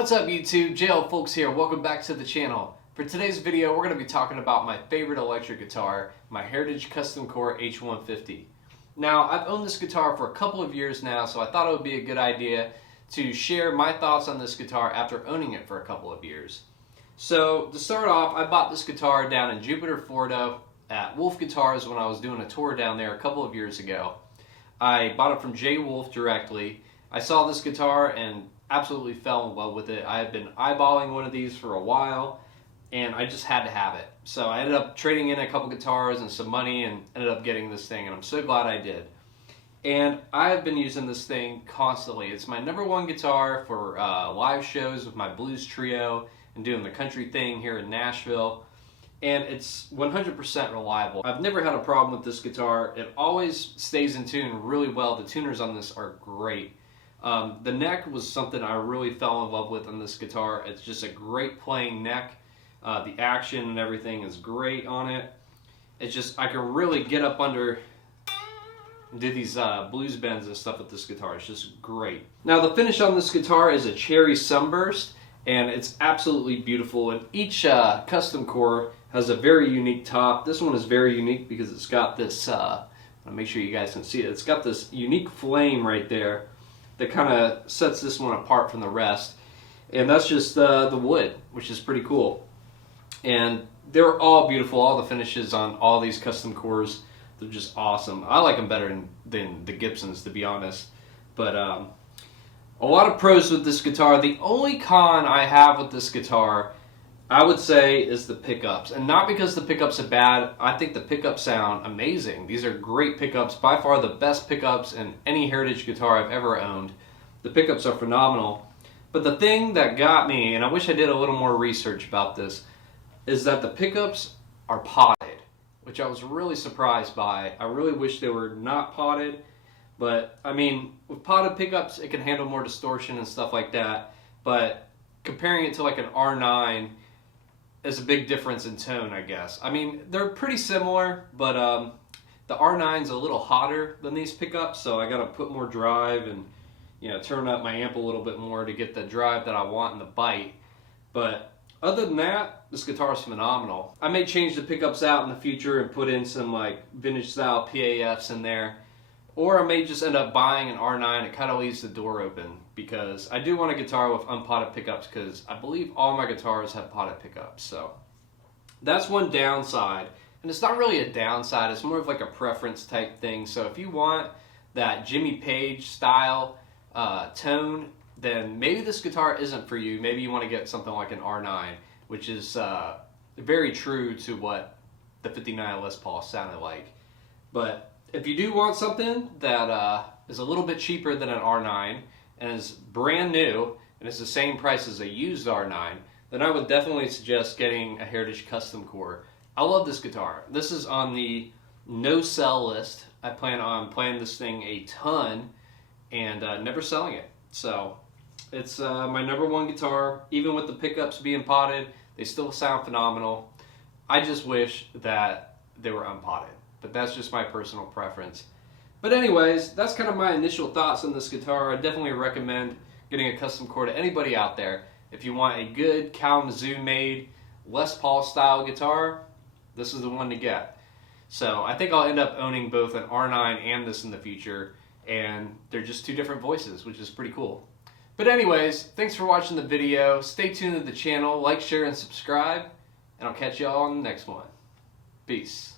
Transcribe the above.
What's up YouTube, JL Fulks here, welcome back to the channel. For today's video we're going to be talking about my favorite electric guitar, my Heritage Custom Core H-150. Now I've owned this guitar for a couple of years now, so I thought it would be a good idea to share my thoughts on this guitar after owning it for a couple of years. So to start off, I bought this guitar down in Jupiter, Florida at Wolf Guitars when I was doing a tour down there a couple of years ago. I bought it from J. Wolf directly. I saw this guitar and absolutely fell in love with it. I had been eyeballing one of these for a while and I just had to have it. So I ended up trading in a couple guitars and some money and ended up getting this thing, and I'm so glad I did. And I have been using this thing constantly. It's my #1 guitar for live shows with my blues trio and doing the country thing here in Nashville. And it's 100% reliable. I've never had a problem with this guitar. It always stays in tune really well. The tuners on this are great. The neck was something I really fell in love with on this guitar. It's just a great playing neck. The action and everything is great on it. It's just, I can really get up under and do these blues bends and stuff with this guitar. It's just great. Now the finish on this guitar is a cherry sunburst, and it's absolutely beautiful. And each custom core has a very unique top. This one is very unique because it's got this, I'll make sure you guys can see it. It's got this unique flame right there that kind of sets this one apart from the rest. And that's just the wood, which is pretty cool. And they're all beautiful. All the finishes on all these custom cores, they're just awesome. I like them better than the Gibsons, to be honest. But a lot of pros with this guitar. The only con I have with this guitar, I would say, is the pickups. And not because the pickups are bad. I think the pickups sound amazing. These are great pickups. By far the best pickups in any Heritage guitar I've ever owned. The pickups are phenomenal. But the thing that got me, and I wish I did a little more research about this, is that the pickups are potted, which I was really surprised by. I really wish they were not potted. But, I mean, with potted pickups, it can handle more distortion and stuff like that. But comparing it to like an R9, is a big difference in tone, I guess. I mean, they're pretty similar, but the R9's a little hotter than these pickups, so I gotta put more drive and, you know, turn up my amp a little bit more to get the drive that I want in the bite. But other than that, this guitar is phenomenal. I may change the pickups out in the future and put in some like vintage style PAFs in there. Or I may just end up buying an R9. It kind of leaves the door open because I do want a guitar with unpotted pickups because I believe all my guitars have potted pickups. So that's one downside. And it's not really a downside. It's more of like a preference type thing. So if you want that Jimmy Page style tone, then maybe this guitar isn't for you. Maybe you want to get something like an R9, which is very true to what the 59 Les Paul sounded like. But if you do want something that is a little bit cheaper than an R9 and is brand new and is the same price as a used R9, then I would definitely suggest getting a Heritage Custom Core. I love this guitar. This is on the no-sell list. I plan on playing this thing a ton and never selling it. So it's my #1 guitar. Even with the pickups being potted, they still sound phenomenal. I just wish that they were unpotted. But that's just my personal preference. But anyways, that's kind of my initial thoughts on this guitar. I definitely recommend getting a custom core to anybody out there. If you want a good Kalamazoo made Les Paul style guitar, this is the one to get. So I think I'll end up owning both an R9 and this in the future, and they're just two different voices, which is pretty cool. But anyways, thanks for watching the video. Stay tuned to the channel, like, share, and subscribe, and I'll catch you all on the next one. Peace.